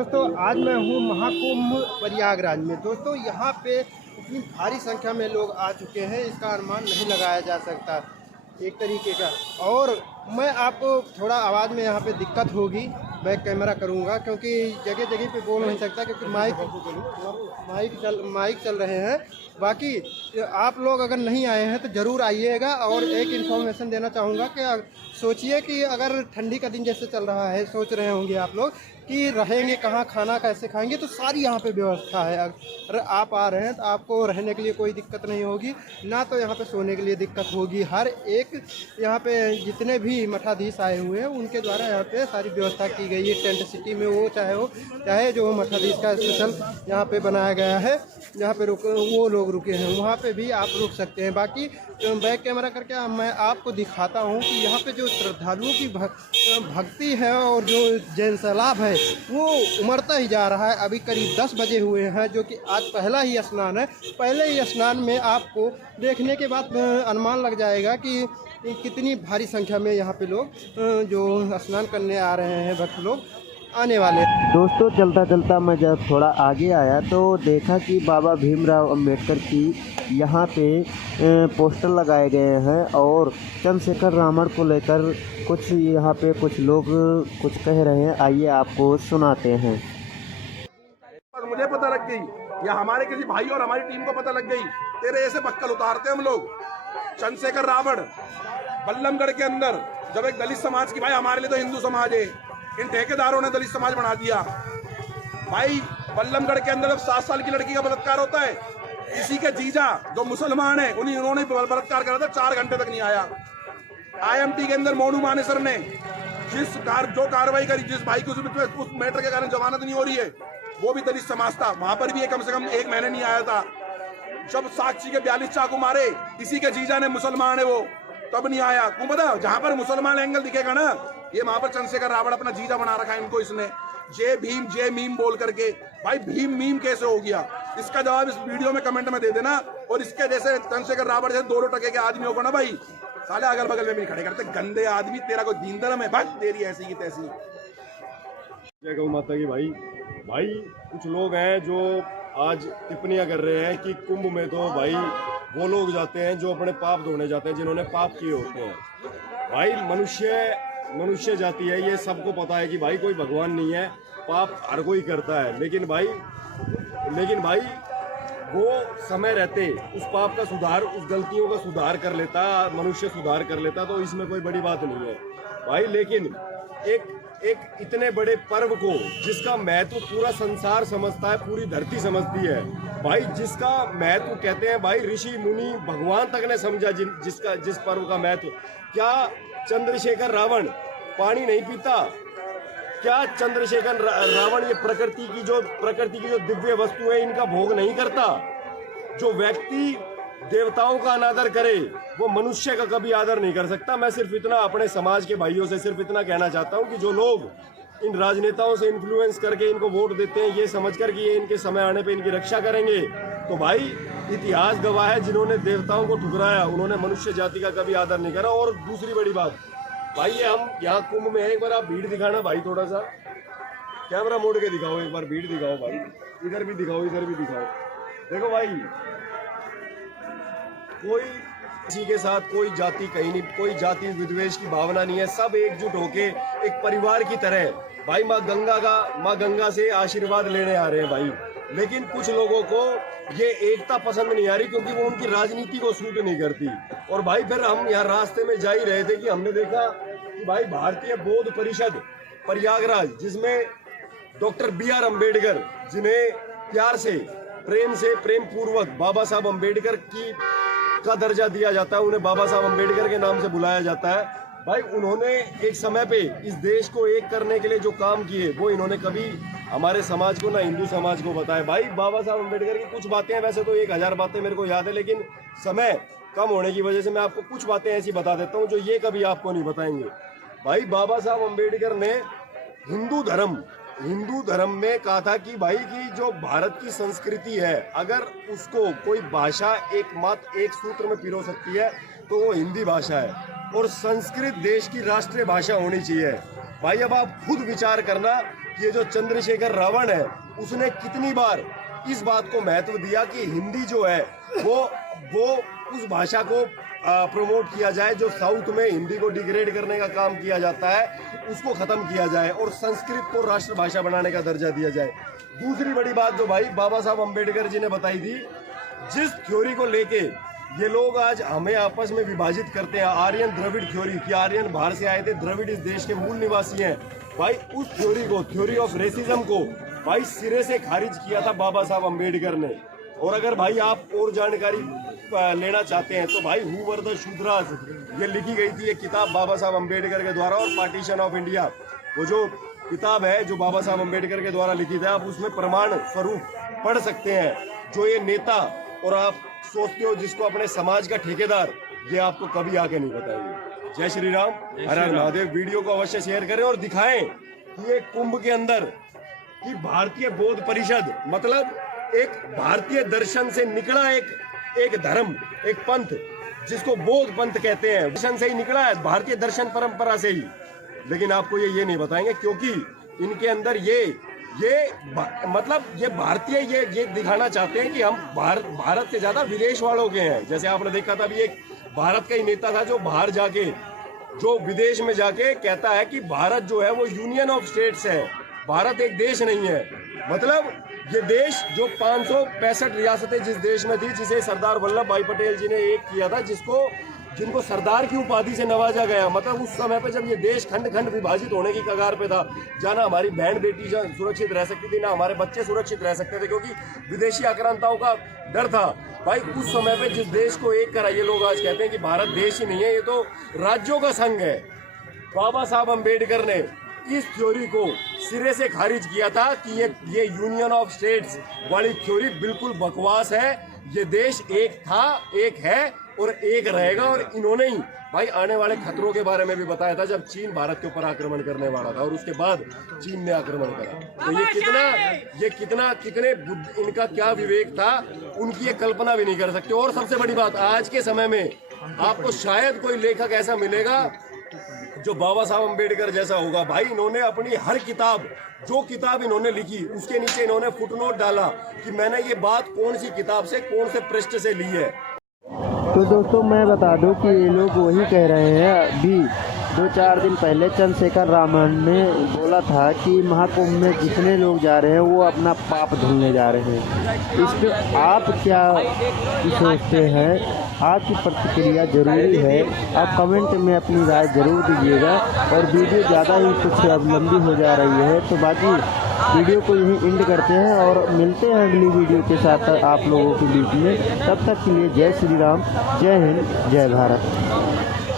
दोस्तों, आज मैं हूँ महाकुंभ प्रयागराज में। दोस्तों, यहाँ पे इतनी भारी संख्या में लोग आ चुके हैं, इसका अनुमान नहीं लगाया जा सकता एक तरीके का। और मैं आपको थोड़ा आवाज़ में यहाँ पे दिक्कत होगी, बैक कैमरा करूँगा क्योंकि जगह जगह पे बोल नहीं सकता क्योंकि माइक चल रहे हैं। बाकी आप लोग अगर नहीं आए हैं तो ज़रूर आइएगा। और एक इन्फॉर्मेशन देना चाहूँगा कि सोचिए कि अगर ठंडी का दिन जैसे चल रहा है, सोच रहे होंगे आप लोग कि रहेंगे कहाँ, खाना कैसे खाएंगे, तो सारी यहाँ पे व्यवस्था है। अगर आप आ रहे हैं तो आपको रहने के लिए कोई दिक्कत नहीं होगी, ना तो यहाँ पे सोने के लिए दिक्कत होगी। हर एक यहाँ पे जितने भी मठाधीश आए हुए हैं उनके द्वारा यहाँ पे सारी व्यवस्था की गई है। टेंट सिटी में चाहे जो मठाधीश का स्पेशल यहाँ पे बनाया गया है, जहाँ पे वो लोग रुके हैं वहाँ पे भी आप रुक सकते हैं। बाकी बैक कैमरा करके मैं आपको दिखाता हूँ कि यहाँ पे जो श्रद्धालुओं की भक्ति है और जो जैन सैलाब है वो उमड़ता ही जा रहा है। अभी करीब 10 बजे हुए हैं, जो कि आज पहला ही स्नान है। पहले ही स्नान में आपको देखने के बाद अनुमान लग जाएगा कि कितनी भारी संख्या में यहाँ पे लोग जो स्नान करने आ रहे हैं, भक्त लोग आने वाले। दोस्तों, चलता चलता मैं जब थोड़ा आगे आया तो देखा कि बाबा भीमराव अंबेडकर की यहाँ पे पोस्टर लगाए गए हैं और चंद्रशेखर रावण को लेकर कुछ यहाँ पे कुछ लोग कुछ कह रहे हैं। आइए आपको सुनाते हैं। मुझे पता लग गई या हमारे किसी भाई और हमारी टीम को पता लग गई, तेरे ऐसे बक्कल उतारते हम लोग। चंद्रशेखर रावण बल्लमगढ़ के अंदर जब एक दलित समाज की, भाई हमारे लिए तो हिंदू समाज है, इन ठेकेदारों ने दलित समाज बना दिया। भाई बल्लमगढ़ के अंदर जब 7 साल की लड़की का बलात्कार होता है, इसी के जीजा जो मुसलमान है उन्होंने बलात्कार करा था, 4 घंटे तक नहीं आया। IMT के अंदर मोनू मानेसर ने जो कार्रवाई करी, जिस भाई को उस मैटर के कारण जमानत नहीं हो रही है, वो भी दलित समाज था, वहां पर भी कम से कम 1 महीने नहीं आया था। जब साक्षी के 42 चाकू मारे, इसी के जीजा ने, मुसलमान है वो, तब नहीं आया। क्यों पता? जहां पर मुसलमान एंगल दिखेगा ना, ये वहां पर चंद्रशेखर रावण अपना जीजा बना रखा है इनको, इसने जय भीम जय मीम बोल करके। भाई भीम मीम कैसे हो गया, इसका जवाब इस वीडियो में कमेंट में दे देना। और इसके जैसे चंद्रशेखर रावण जैसे 2 टके के आदमियों को ना भाई साले अगल बगल में भी खड़े करते। गंदे आदमी, तेरा कोई दीन धर्म है? भाई तेरी ऐसी की तैसी। जय गौ माता की। भाई कुछ लोग हैं जो आज टिप्पणियां कर रहे हैं कि कुंभ में तो भाई वो लोग जाते हैं जो अपने पाप धोने जाते हैं, जिन्होंने पाप किए होते हैं। भाई मनुष्य जाति है, ये सबको पता है कि भाई कोई भगवान नहीं है, पाप हर कोई करता है। लेकिन भाई वो समय रहते उस पाप का सुधार, उस गलतियों का सुधार कर लेता, मनुष्य सुधार कर लेता, तो इसमें कोई बड़ी बात नहीं है भाई। लेकिन एक इतने बड़े पर्व को जिसका महत्व पूरा संसार समझता है, पूरी धरती समझती है भाई, जिसका महत्व कहते हैं भाई ऋषि मुनि भगवान तक ने समझा, जिस पर्व का महत्व। क्या चंद्रशेखर रावण पानी नहीं पीता? क्या चंद्रशेखर रावण ये प्रकृति की जो दिव्य वस्तु है इनका भोग नहीं करता? जो व्यक्ति देवताओं का अनादर करे वो मनुष्य का कभी आदर नहीं कर सकता। मैं सिर्फ इतना अपने समाज के भाइयों से सिर्फ इतना कहना चाहता हूं कि जो लोग इन राजनेताओं से इन्फ्लुएंस करके इनको वोट देते हैं, ये समझकर कि ये इनके समय आने पे इनकी रक्षा करेंगे, तो भाई इतिहास गवाह है, जिन्होंने देवताओं को ठुकराया उन्होंने मनुष्य जाति का कभी आदर नहीं करा। और दूसरी बड़ी बात भाई, ये हम यहाँ कुंभ में है, एक बार आप भीड़ दिखाना भाई, थोड़ा सा कैमरा मोड़ के दिखाओ, एक बार भीड़ दिखाओ भाई, इधर भी दिखाओ, इधर भी दिखाओ। देखो भाई, कोई किसी के साथ कोई जाति कहीं नहीं, कोई जाति विद्वेष की भावना नहीं है, सब एकजुट होके एक परिवार की तरह भाई माँ गंगा से आशीर्वाद लेने आ रहे हैं भाई। लेकिन कुछ लोगों को ये एकता पसंद नहीं आ रही क्योंकि वो उनकी राजनीति को सूट नहीं करती। और भाई फिर हम यहाँ रास्ते में जा ही रहे थे कि हमने देखा कि भाई भारतीय बौद्ध परिषद प्रयागराज, जिसमें डॉक्टर BR अम्बेडकर, जिन्हें प्यार से प्रेम पूर्वक बाबा साहब अम्बेडकर का दर्जा दिया जाता है, उन्हें बाबा साहब अम्बेडकर के नाम से बुलाया जाता है भाई, उन्होंने एक समय पे इस देश को एक करने के लिए जो काम किए वो इन्होंने कभी हमारे समाज को ना हिंदू समाज को बताया। भाई बाबा साहब अम्बेडकर की कुछ बातें हैं, वैसे तो 1000 बातें मेरे को याद है, लेकिन समय कम होने की वजह से मैं आपको कुछ बातें ऐसी बता देता हूँ जो ये कभी आपको नहीं बताएंगे। भाई बाबा साहब अम्बेडकर ने हिंदू धर्म में कहा था कि भाई की जो भारत की संस्कृति है, अगर उसको कोई भाषा एक सूत्र में पिरो सकती है तो वो हिंदी भाषा है, और संस्कृत देश की राष्ट्रीय भाषा होनी चाहिए। भाई अब आप खुद विचार करना कि ये जो चंद्रशेखर रावण है उसने कितनी बार इस बात को महत्व दिया कि हिंदी जो है वो उस भाषा को प्रमोट किया जाए, जो साउथ में हिंदी को डिग्रेड करने का काम किया जाता है उसको खत्म किया जाए और संस्कृत को राष्ट्रभाषा बनाने का दर्जा दिया जाए। दूसरी बड़ी बात जो भाई बाबा साहब अम्बेडकर जी ने बताई थी, जिस थ्योरी को लेके ये लोग आज हमें आपस में विभाजित करते हैं, आर्यन द्रविड़ थ्योरी कि आर्यन बाहर से आए थे, द्रविड़ इस देश के मूल निवासी हैं, भाई उस थ्योरी को, थ्योरी ऑफ रेसिज्म को भाई सिरे से खारिज किया था बाबा साहब अम्बेडकर ने। और अगर भाई आप और जानकारी लेना चाहते हैं तो भाई हु वर द शूद्रास, ये लिखी गई थी, ये किताब बाबा साहब अम्बेडकर के द्वारा, और पार्टीशन ऑफ इंडिया वो जो किताब है जो बाबा साहब अम्बेडकर के द्वारा लिखी थी, आप उसमें प्रमाण स्वरूप पढ़ सकते हैं। जो ये नेता और आप सोचते हो जिसको अपने समाज का ठेकेदार, ये आपको कभी आके नहीं बताएंगे। जय श्री राम, हर हर महादेव। वीडियो को अवश्य शेयर करें और दिखाएं कि ये कुंभ के अंदर कि भारतीय बौद्ध परिषद मतलब एक भारतीय दर्शन से निकला एक धर्म, एक पंथ जिसको बौद्ध पंथ कहते हैं, दर्शन से ही निकला है, भारतीय दर्शन परंपरा से ही। लेकिन आपको ये नहीं बताएंगे क्योंकि इनके अंदर ये मतलब ये भारतीय ये दिखाना चाहते हैं कि हम भारत से ज्यादा विदेश वालों के हैं। जैसे आपने देखा था अभी एक भारत का ही नेता था जो बाहर जाके, जो विदेश में जाके कहता है कि भारत जो है वो यूनियन ऑफ स्टेट्स है, भारत एक देश नहीं है। मतलब ये देश जो 565 रियासतें जिस देश में थी, जिसे सरदार वल्लभ भाई पटेल जी ने एक किया था, जिनको सरदार की उपाधि से नवाजा गया, मतलब उस समय पे जब ये देश खंड खंड विभाजित होने की कगार पे था, जाना हमारी बहन बेटी सुरक्षित रह सकती थी, ना हमारे बच्चे सुरक्षित रह सकते थे क्योंकि विदेशी आक्रांताओं का डर था। भाई उस समय पे जिस देश को एक करा, ये लोग आज कहते हैं कि भारत देश ही नहीं है, ये तो राज्यों का संघ है। बाबा साहब अम्बेडकर ने इस थ्योरी को सिरे से खारिज किया था कि ये यूनियन ऑफ स्टेट्स वाली थ्योरी बिल्कुल बकवास है। ये देश एक था, एक है और एक रहेगा। और इन्होंने ही भाई आने वाले खतरों के बारे में भी बताया था जब चीन भारत के ऊपर आक्रमण करने वाला था और उसके बाद चीन ने आक्रमण करा। तो कितने इनका क्या विवेक था, उनकी ये कल्पना भी नहीं कर सकते। और सबसे बड़ी बात, आज के समय में आपको शायद कोई लेखक ऐसा मिलेगा जो बाबा साहब अम्बेडकर जैसा होगा। भाई इन्होंने अपनी हर किताब, जो किताब इन्होंने लिखी उसके नीचे इन्होंने फुटनोट डाला कि मैंने ये बात कौन सी किताब से, कौन से पृष्ठ से ली है। तो दोस्तों मैं बता दूं कि ये लोग वही कह रहे हैं। अभी 2-4 दिन पहले चंद्रशेखर रावण ने बोला था कि महाकुंभ में जितने लोग जा रहे हैं वो अपना पाप धुलने जा रहे हैं। इस पे आप क्या सोचते हैं? आपकी प्रतिक्रिया जरूरी है, आप कमेंट में अपनी राय जरूर दीजिएगा। और वीडियो ज़्यादा ही कुछ अब लंबी हो जा रही है तो बाकी वीडियो को यहीं एंड करते हैं और मिलते हैं अगली वीडियो के साथ आप लोगों के बीच में। तब तक के लिए जय श्री राम, जय हिंद, जय भारत।